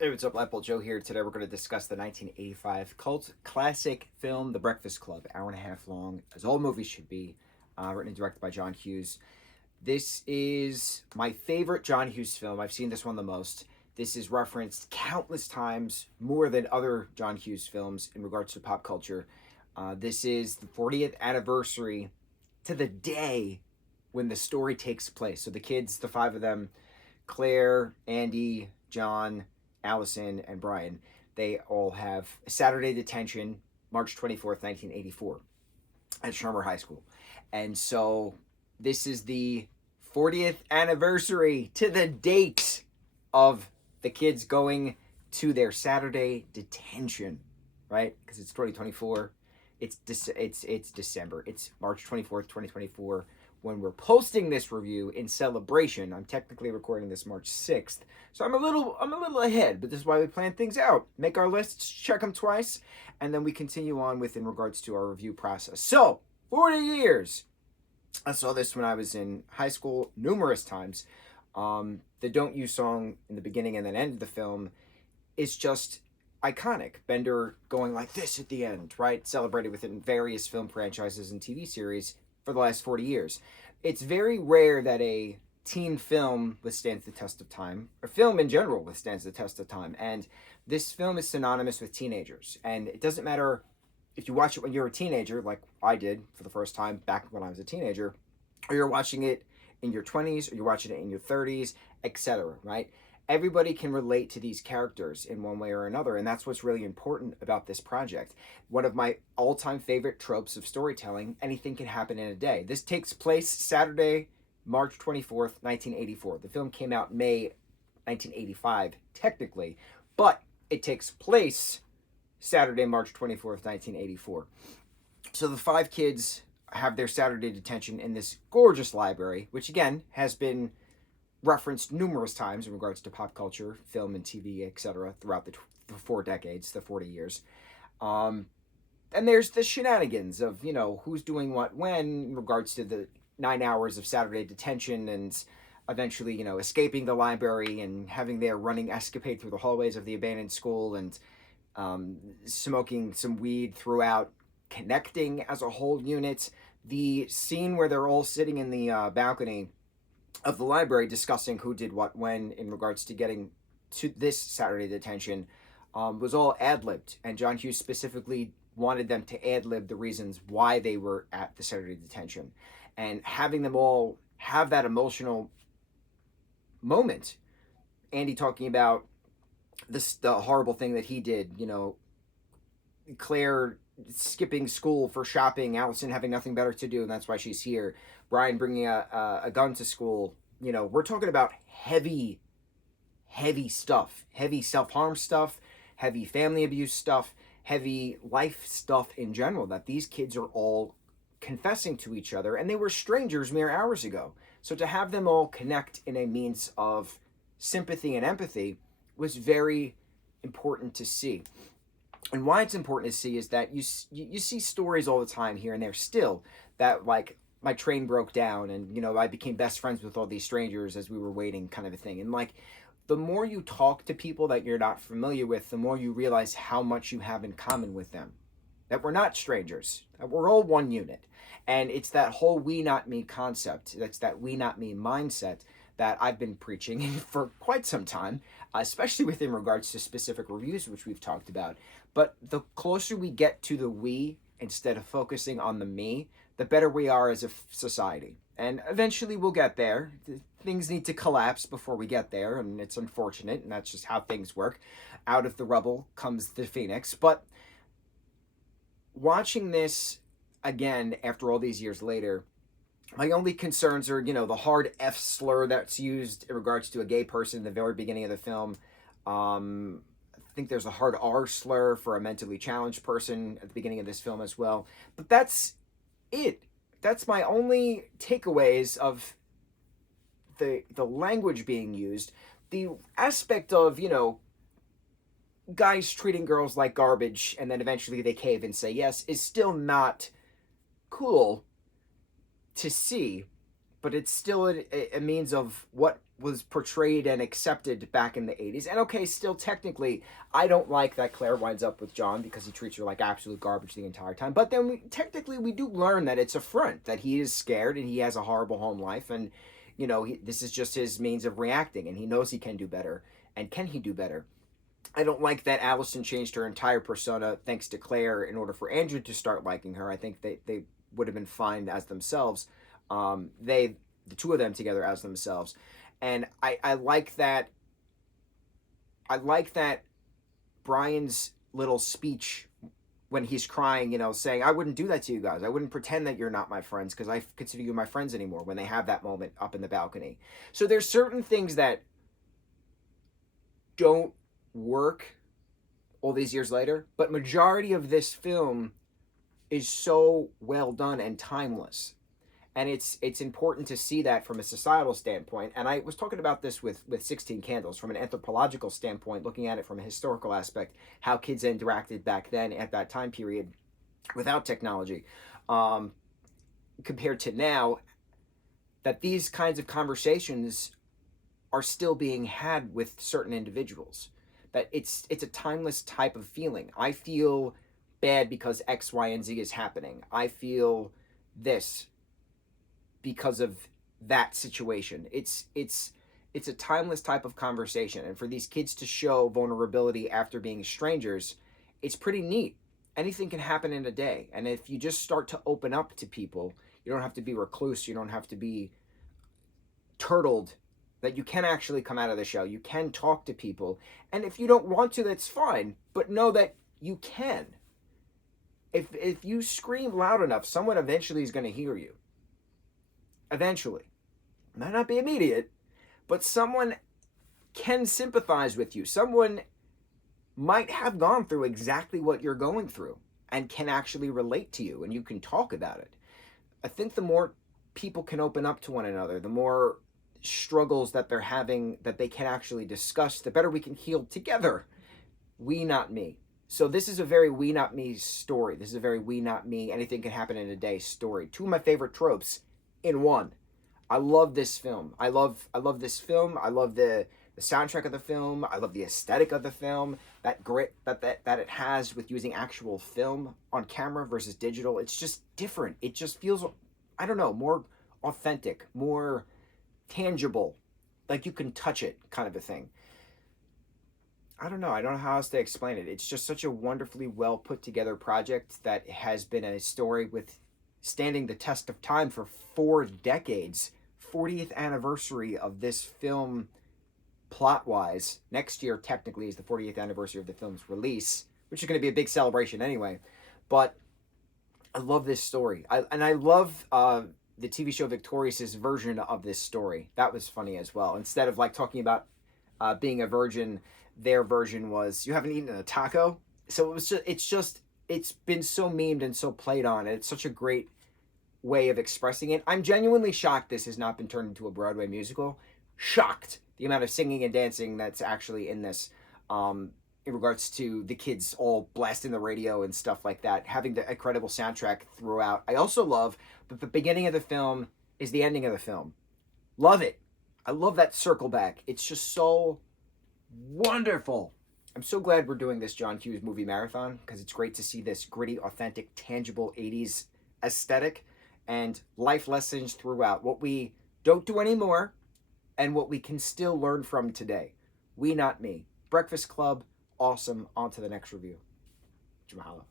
Hey, what's up, lightboltjoe here. Today we're going to discuss the 1985 cult classic film, The Breakfast Club, hour and a half long, as all movies should be, written and directed by John Hughes. This is my favorite John Hughes film. I've seen this one the most. This is referenced countless times, more than other John Hughes films in regards to pop culture. This is the 40th anniversary to the day when the story takes place. So the kids, the five of them, Claire, Andy, John, Allison, and Brian, they all have Saturday detention, March 24th, 1984, at Shermer High School. And so this is the 40th anniversary to the date of the kids going to their Saturday detention, right? Because it's 2024. It's December. It's March 24th, 2024. When we're posting this review in celebration. I'm technically recording this March 6th, so I'm a little ahead, but this is why we plan things out. Make our lists, check them twice, and then we continue on with in regards to our review process. So, 40 years. I saw this when I was in high school numerous times. The Don't You song in the beginning and then end of the film is just iconic. Bender going like this at the end, right? Celebrated within various film franchises and TV series for the last 40 years. It's very rare that a teen film withstands the test of time, or film in general withstands the test of time. And this film is synonymous with teenagers. And it doesn't matter if you watch it when you're a teenager, like I did for the first time back when I was a teenager, or you're watching it in your 20s, or you're watching it in your 30s, etc., right? Everybody can relate to these characters in one way or another, and that's what's really important about this project. One of my all-time favorite tropes of storytelling: anything can happen in a day. This takes place Saturday, March 24th, 1984. The film came out May 1985, technically, but it takes place Saturday, March 24th, 1984. So the five kids have their Saturday detention in this gorgeous library, which again has been referenced numerous times in regards to pop culture, film and TV, etc., throughout the 4 decades, the 40 years. And there's the shenanigans of, who's doing what when in regards to the 9 hours of Saturday detention and eventually, escaping the library and having their running escapade through the hallways of the abandoned school and smoking some weed throughout, connecting as a whole unit. The scene where they're all sitting in the balcony of the library discussing who did what when in regards to getting to this Saturday detention was all ad-libbed, and John Hughes specifically wanted them to ad-lib the reasons why they were at the Saturday detention, and having them all have that emotional moment. Andy talking about the horrible thing that he did, Claire skipping school for shopping, Allison having nothing better to do, and that's why she's here. Brian bringing a gun to school. We're talking about heavy stuff, heavy self-harm stuff, heavy family abuse stuff, heavy life stuff in general that these kids are all confessing to each other, and they were strangers mere hours ago. So to have them all connect in a means of sympathy and empathy was very important to see. And why it's important to see is that you see stories all the time here and there still that, like, my train broke down and, I became best friends with all these strangers as we were waiting, kind of a thing. And, like, the more you talk to people that you're not familiar with, the more you realize how much you have in common with them. That we're not strangers. That we're all one unit. And it's that whole we not me concept. That's that we not me mindset that I've been preaching for quite some time, especially within regards to specific reviews, which we've talked about. But the closer we get to the we, instead of focusing on the me, the better we are as a society. And eventually we'll get there. Things need to collapse before we get there, and it's unfortunate, and that's just how things work. Out of the rubble comes the phoenix. But watching this again after all these years later, my only concerns are, the hard F slur that's used in regards to a gay person in the very beginning of the film. I think there's a hard R slur for a mentally challenged person at the beginning of this film as well. But that's it. That's my only takeaways of the language being used. The aspect of, guys treating girls like garbage and then eventually they cave and say yes is still not cool to see, but it's still a means of what was portrayed and accepted back in the 80s. And okay, still technically, I don't like that Claire winds up with John because he treats her like absolute garbage the entire time. But then technically we do learn that it's a front, that he is scared and he has a horrible home life. And, this is just his means of reacting. And he knows he can do better. And can he do better? I don't like that Allison changed her entire persona thanks to Claire in order for Andrew to start liking her. I think they would have been fine as themselves. The two of them together as themselves. And I like that. I like that Brian's little speech when he's crying, saying, I wouldn't do that to you guys. I wouldn't pretend that you're not my friends because I consider you my friends anymore, when they have that moment up in the balcony. So there's certain things that don't work all these years later, but majority of this film is so well done and timeless. And it's important to see that from a societal standpoint. And I was talking about this with 16 Candles from an anthropological standpoint, looking at it from a historical aspect, how kids interacted back then at that time period without technology, compared to now, that these kinds of conversations are still being had with certain individuals. That it's a timeless type of feeling. I feel bad because X, Y, and Z is happening. I feel this because of that situation. It's a timeless type of conversation. And for these kids to show vulnerability after being strangers, it's pretty neat. Anything can happen in a day. And if you just start to open up to people, you don't have to be recluse. You don't have to be turtled. That you can actually come out of the show. You can talk to people. And if you don't want to, that's fine. But know that you can. If you scream loud enough, someone eventually is going to hear you. Eventually. It might not be immediate, but someone can sympathize with you. Someone might have gone through exactly what you're going through and can actually relate to you, and you can talk about it. I think the more people can open up to one another, the more struggles that they're having that they can actually discuss, the better we can heal together. We, not me. So this is a very we, not me story. This is a very we, not me, anything can happen in a day story. Two of my favorite tropes in one. I love this film. I love this film. I love the soundtrack of the film. I love the aesthetic of the film. That grit that it has with using actual film on camera versus digital. It's just different. It just feels, I don't know, more authentic, more tangible, like you can touch it, kind of a thing. I don't know how else to explain it. It's just such a wonderfully well put together project that has been a story with standing the test of time for 4 decades. 40th anniversary of this film, plot wise. Next year technically is the 40th anniversary of the film's release, which is going to be a big celebration anyway. But I love this story. I love the TV show Victorious's version of this story. That was funny as well. Instead of like talking about being a virgin, their version was, you haven't eaten a taco. So it's been so memed and so played on. And it's such a great way of expressing it. I'm genuinely shocked this has not been turned into a Broadway musical. Shocked the amount of singing and dancing that's actually in this, in regards to the kids all blasting the radio and stuff like that, having the incredible soundtrack throughout. I also love that the beginning of the film is the ending of the film. Love it. I love that circle back. It's just so wonderful. I'm so glad we're doing this John Hughes movie marathon, because it's great to see this gritty, authentic, tangible 80s aesthetic and life lessons throughout. What we don't do anymore and what we can still learn from today. We, not me. Breakfast Club, awesome. On to the next review. Mahalo.